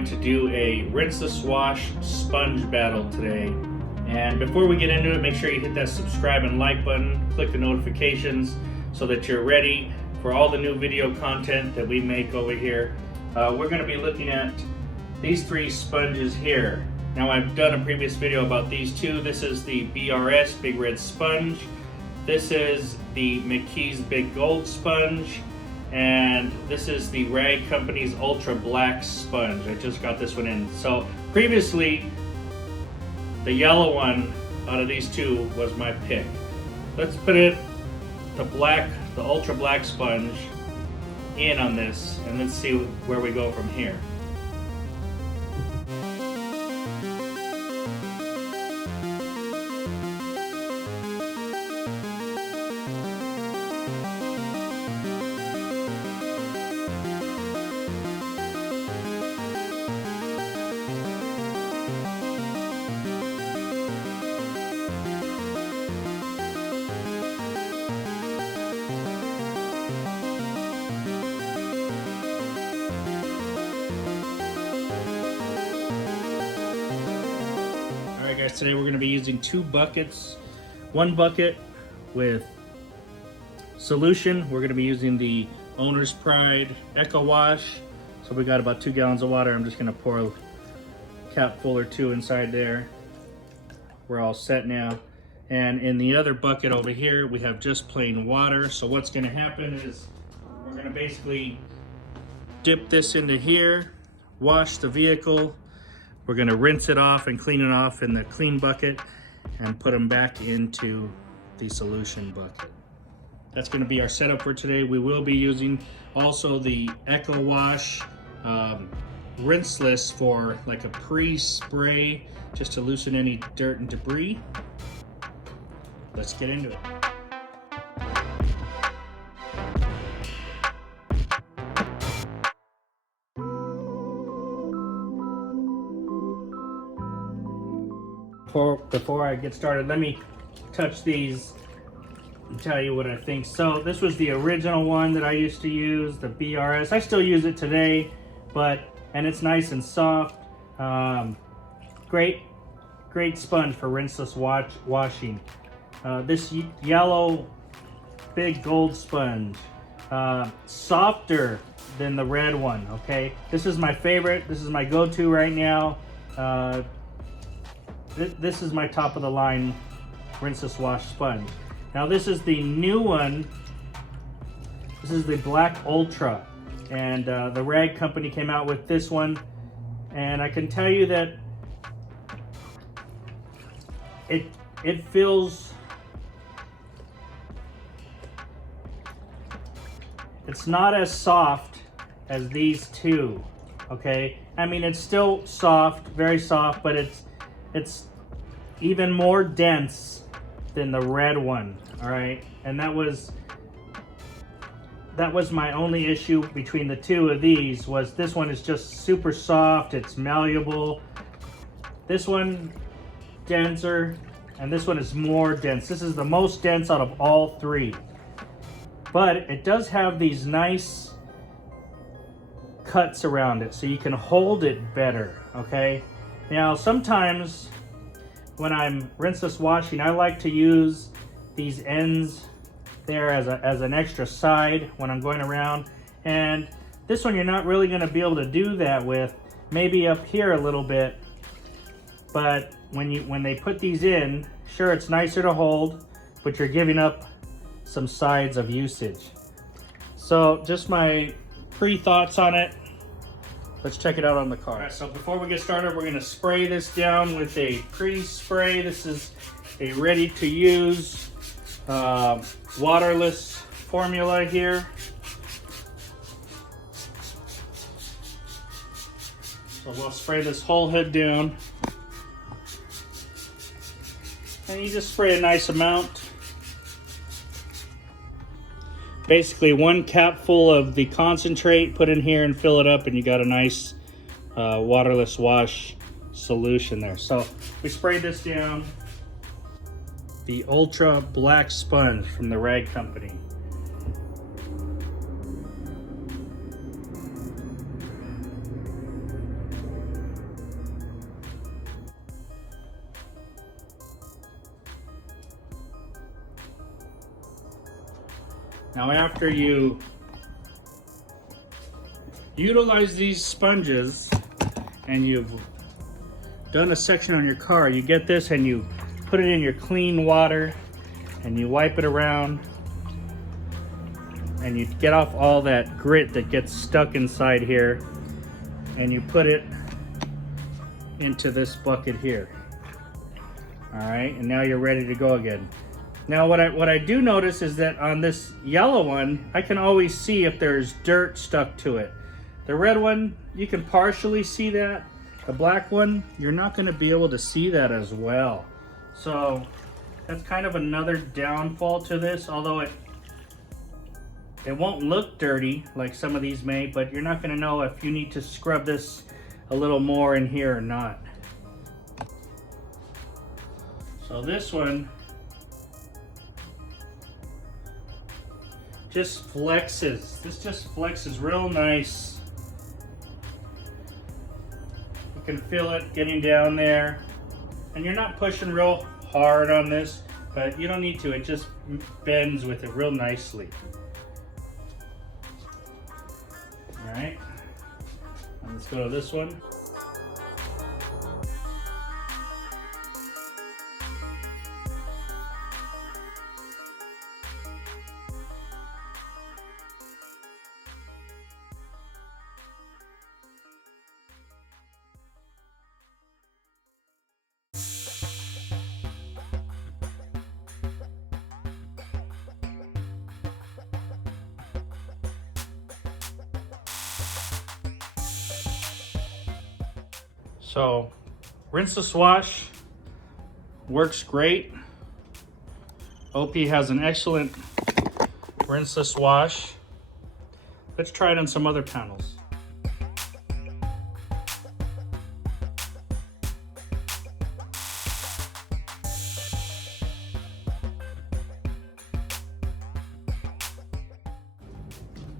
going to do a rinseless wash sponge battle today. And before we get into it, make sure you hit that subscribe and like button, click the notifications so that you're ready for all the new video content that we make over here. We're going to be looking at these three sponges here. Now, I've done a previous video about these two. This is the BRS, Big Red Sponge. This is the McKee's Big Gold Sponge. And this is the Rag Company's Ultra Black Sponge. I just got this one in. So previously, the yellow one out of these two was my pick. Let's put the Ultra Black Sponge in on this, and let's see where we go from here. Guys, today we're going to be using two buckets. One bucket with solution. We're going to be using the Owner's Pride Eco Wash. So we got about 2 gallons of water. I'm just going to pour a cap full or two inside there. We're all set now. And in the other bucket over here, we have just plain water. So what's going to happen is we're going to basically dip this into here, wash the vehicle. We're going to rinse it off and clean it off in the clean bucket and put them back into the solution bucket. That's going to be our setup for today. We will be using also the Eco Wash rinseless for like a pre-spray just to loosen any dirt and debris. Let's get into it. Before I get started, let me touch these and tell you what I think. So this was the original one that I used to use, the BRS. I still use it today, and it's nice and soft. Great sponge for rinseless washing. This yellow Big Gold Sponge, softer than the red one. Okay, this is my favorite. This is my go-to right now. This is my top of the line rinseless wash sponge. Now this is the new one. This is the Black Ultra, and the Rag Company came out with this one, and I can tell you that it feels, it's not as soft as these two. Okay, I mean, it's still soft, very soft, but it's even more dense than the red one. All right, and that was my only issue between the two of these. Was this one is just super soft, it's malleable. This one denser, and this one is more dense. This is the most dense out of all three, but it does have these nice cuts around it so you can hold it better. Okay, now sometimes when I'm rinseless washing, I like to use these ends there as an extra side when I'm going around. And this one you're not really going to be able to do that with. Maybe up here a little bit, but when they put these in, sure, it's nicer to hold, but you're giving up some sides of usage. So just my pre-thoughts on it. Let's check it out on the car. All right, so before we get started, we're gonna spray this down with a pre-spray. This is a ready-to-use waterless formula here. So we'll spray this whole head down. And you just spray a nice amount. Basically 1 cap full of the concentrate, put in here and fill it up, and you got a nice waterless wash solution there. So we sprayed this down. The Ultra Black Sponge from the Rag Company. Now after you utilize these sponges and you've done a section on your car, you get this and you put it in your clean water and you wipe it around and you get off all that grit that gets stuck inside here, and you put it into this bucket here. All right, and now you're ready to go again. Now what I do notice is that on this yellow one, I can always see if there's dirt stuck to it. The red one, you can partially see that. The black one, you're not gonna be able to see that as well. So that's kind of another downfall to this, although it won't look dirty like some of these may, but you're not gonna know if you need to scrub this a little more in here or not. So this one just flexes. This just flexes real nice. You can feel it getting down there. And you're not pushing real hard on this, but you don't need to. It just bends with it real nicely. All right, and let's go to this one. So, Rinseless Wash works great. OP has an excellent Rinseless Wash. Let's try it on some other panels.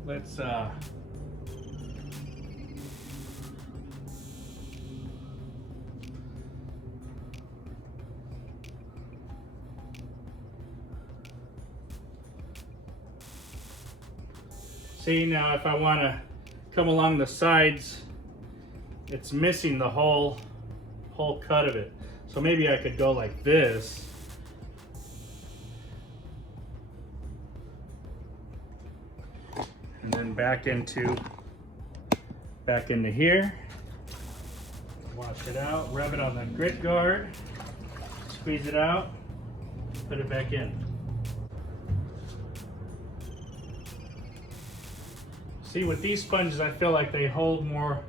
Let's see, now if I want to come along the sides, it's missing the whole cut of it. So maybe I could go like this. And then back into here. Wash it out, rub it on the grit guard, squeeze it out, put it back in. See, with these sponges, I feel like they hold more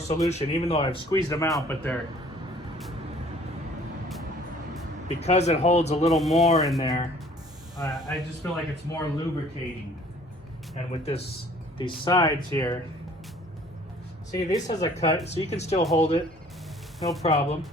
solution, even though I've squeezed them out, but because it holds a little more in there, I just feel like it's more lubricating. And with these sides here, see, this has a cut, so you can still hold it, no problem.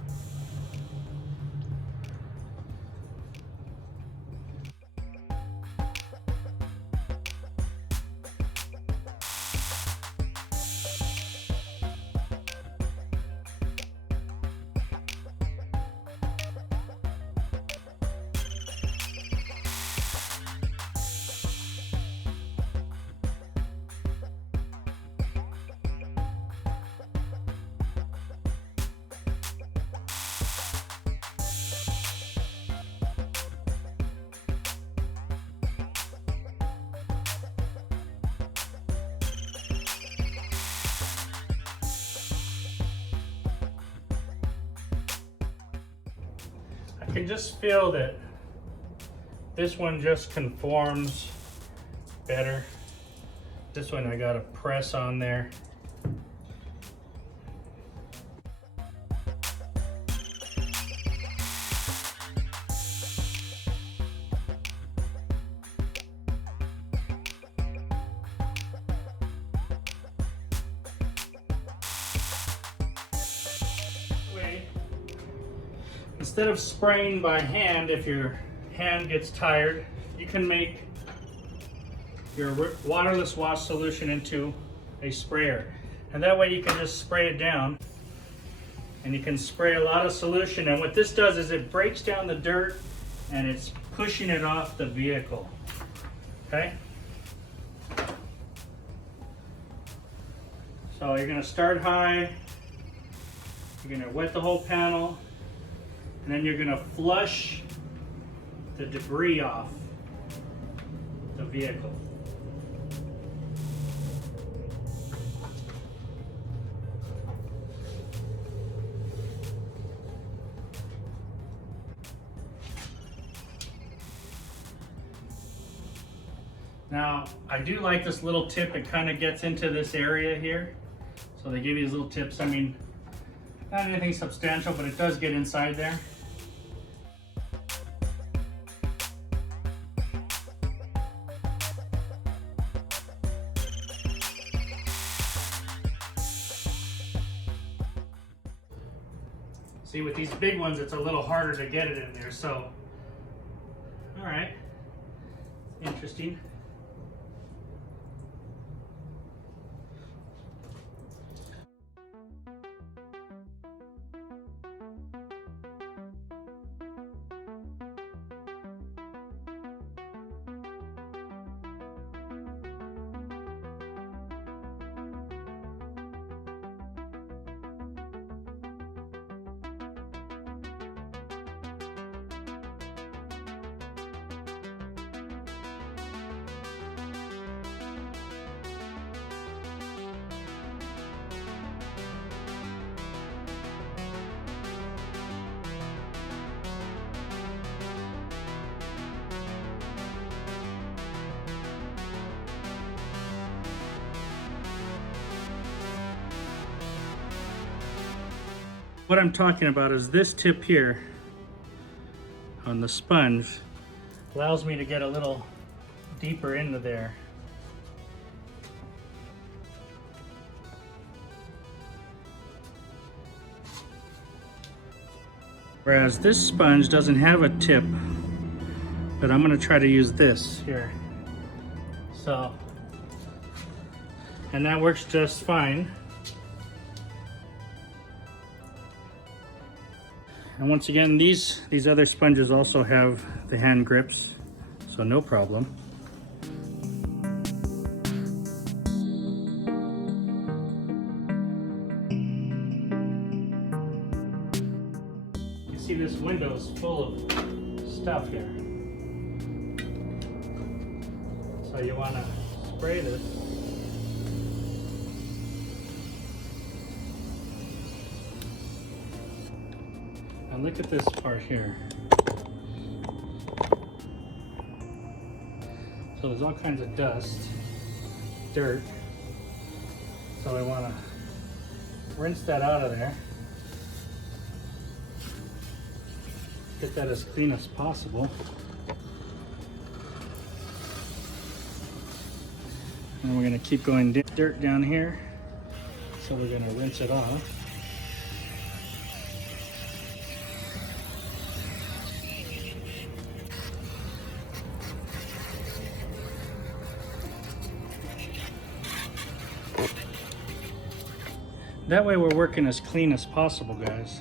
I can just feel that this one just conforms better. This one I gotta press on there. Instead of spraying by hand, if your hand gets tired, you can make your waterless wash solution into a sprayer. And that way you can just spray it down, and you can spray a lot of solution. And what this does is it breaks down the dirt and it's pushing it off the vehicle. Okay? So you're going to start high, you're going to wet the whole panel, and then you're going to flush the debris off the vehicle. Now, I do like this little tip. It kind of gets into this area here. So they give you these little tips. I mean, not anything substantial, but it does get inside there. See, with these big ones, it's a little harder to get it in there, so. All right, interesting. What I'm talking about is this tip here on the sponge allows me to get a little deeper into there. Whereas this sponge doesn't have a tip, but I'm going to try to use this here. So, and that works just fine. And once again, these other sponges also have the hand grips, so no problem. You see this window is full of stuff here. So you want to spray this. And look at this part here. So there's all kinds of dust, dirt. So we want to rinse that out of there. Get that as clean as possible. And we're going to keep going dirt down here. So we're going to rinse it off. That way we're working as clean as possible, guys.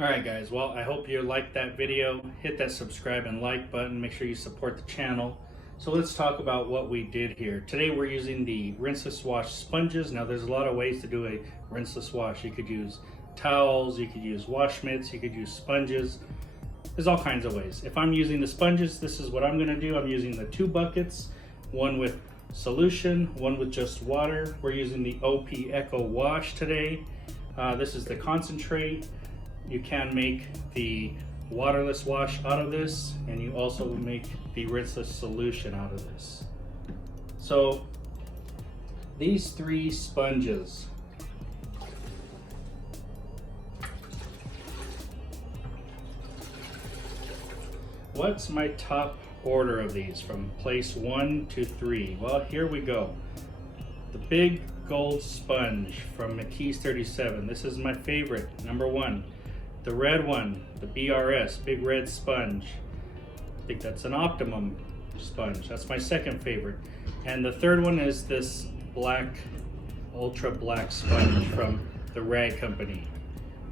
Alright guys, well I hope you liked that video. Hit that subscribe and like button. Make sure you support the channel So let's talk about what we did here. Today we're using the Rinseless Wash sponges. Now there's a lot of ways to do a rinseless wash. You could use towels, you could use wash mitts, you could use sponges. There's all kinds of ways. If I'm using the sponges, this is what I'm gonna do. I'm using the 2 buckets, one with solution, one with just water. We're using the OP Echo Wash today. This is the concentrate. You can make the waterless wash out of this, and you also make the rinseless solution out of this. So these 3 sponges, what's my top order of these from place 1 to 3? Well, here we go. The big gold sponge from McKee's 37. This is my favorite, number 1. The red one, the BRS, big red sponge. I think that's an Optimum sponge. That's my second favorite. And the third one is this black, ultra black sponge from the Rag Company.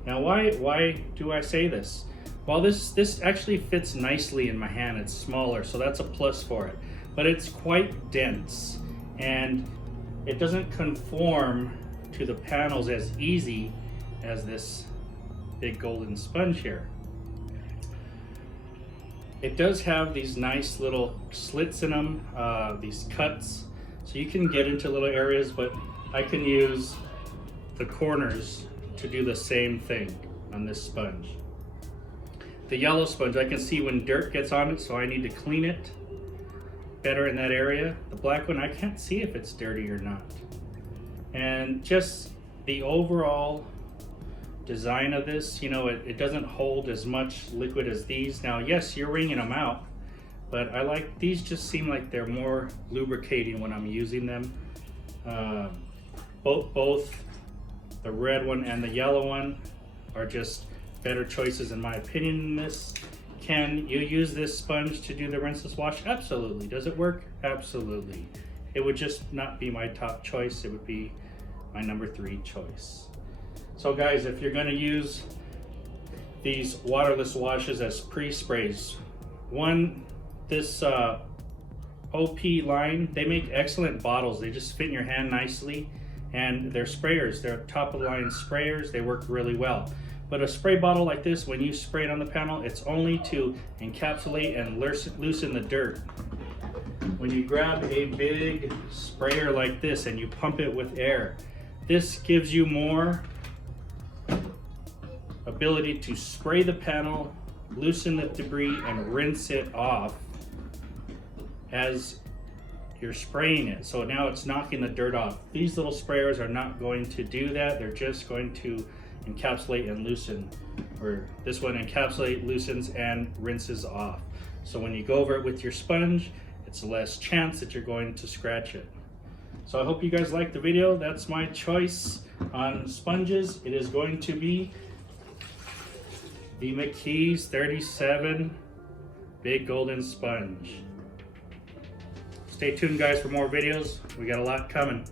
Now why do I say this? Well, this actually fits nicely in my hand. It's smaller, so that's a plus for it. But it's quite dense, and it doesn't conform to the panels as easy as this big golden sponge here. It does have these nice little slits in them, these cuts, so you can get into little areas, but I can use the corners to do the same thing on this sponge. The yellow sponge, I can see when dirt gets on it, so I need to clean it better in that area. The black one, I can't see if it's dirty or not. And just the overall design of this, you know, it doesn't hold as much liquid as these. Now, yes, you're wringing them out, but I like these. Just seem like they're more lubricating when I'm using them. Both the red one and the yellow one are just better choices in my opinion in this. Can you use this sponge to do the rinseless wash? Absolutely. Does it work? Absolutely. It would just not be my top choice. It would be my number 3 choice. So guys, if you're gonna use these waterless washes as pre-sprays, this OP line, they make excellent bottles. They just fit in your hand nicely, and they're sprayers. They're top of the line sprayers. They work really well. But a spray bottle like this, when you spray it on the panel, it's only to encapsulate and loosen the dirt. When you grab a big sprayer like this and you pump it with air, this gives you more ability to spray the panel, loosen the debris, and rinse it off as you're spraying it. So now it's knocking the dirt off. These little sprayers are not going to do that. They're just going to encapsulate and loosen, or this one encapsulate, loosens, and rinses off. So when you go over it with your sponge, it's less chance that you're going to scratch it. So I hope you guys liked the video. That's my choice on sponges. It is going to be the McKee's 37 Big Golden Sponge. Stay tuned guys for more videos. We got a lot coming.